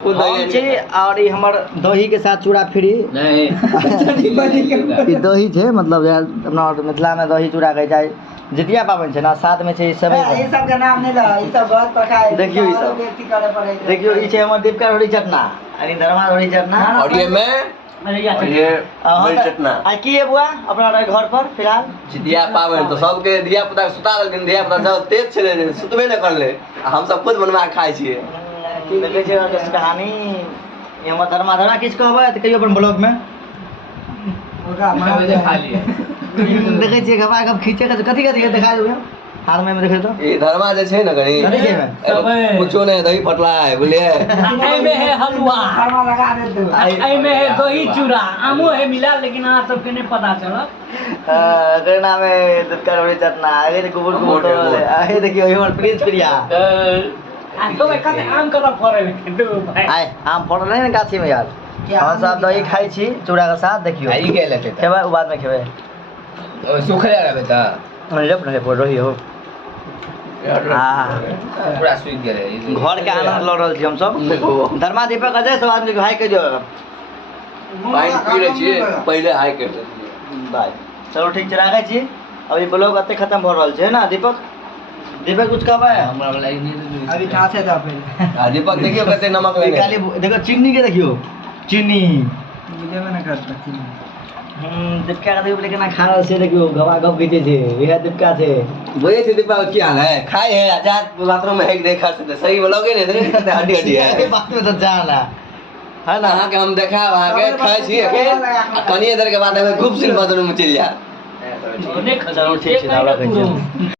और ये हमर दही के साथ चूड़ा फ्री नहीं दही है मतलब अपना मिथिला में दही चूड़ा कहे जाए जितिया पाबन है ना साथ में छै सब ये सब के नाम नहीं ला ई सब बहुत पकाए देखियो ई सब व्यक्ति करे पड़े देखियो ई छै हमर दीपका रोटी चटना यानी धर्मा रोटी चटना और ये मैं और ये मिर्च चटना आ की है बुआ अपना घर पर फिलहाल जितिया पाबन तो सबके धिया पुता सुता देलखिन धिया पुता जब तेज छले सुतबे न करले हम सब खुद बनवा के खाइ छियै देखे छै कहानी हमर धर्मा किछ कहबै त कहियो अपन ब्लॉग में ओका मार खा लिए देखे छियै गवा गप खींचे के कथि कथि दिखा देबै हाथ में देखे तो ये धर्मा जे छै न कनी कुछो नहीं दही फटला है बुझलिए आई में है हलवा खाना लगा दे तू आई में है दही चूड़ा आमो है मिला लेकिन आप सबके नहीं पता चला अगर नाम है दत्का रोटी चटना आगे देखो गोबर आगे देखियो हमर प्रिंस प्रिया आ तो एक आम करा फरे दो भाई आय आम फड़ रहे न गाछी में यार हम सब दही खाई छी चूड़ा के साथ देखियो आई के लेते खेबै उ बाद में खेबै ओ सुखले रहबे त लेप न पड़ रही हो पूरा सुख गेले घर के आनंद ल रहल छी हम सब धर्मा दीपक अजय सब आदमी के हाय कह दियो पानी पी रहे छियै पहले हाय कर बाय चलो ठीक छै राखै छी अभी ब्लॉग अते खत्म भ रहल छै ना दीपक दीपक कुछ कहबै हमरा वाला नहीं अभी कहां से था फिर दीपक देखियो कते नमक लेने काली देखो चीनी के देखियो चीनी वीडियो में ना कर सकती दीपका का देखो लेकिन खा रहल छै देखियो गवा गप गीते छै इहे दीपका छै बोले थे दीपक क्या हाल है खाए है आजाद बाथरूम में एक देखा से सही बोलोगे नहीं हड्डी हड्डी है बात में तो जाना है ना अहाँ के हम देखा वहां के खाए छी कनिए देर के बाद खूब सिल बाथरूम में चल जा देख चलो ठीक छै हमरा कहै छी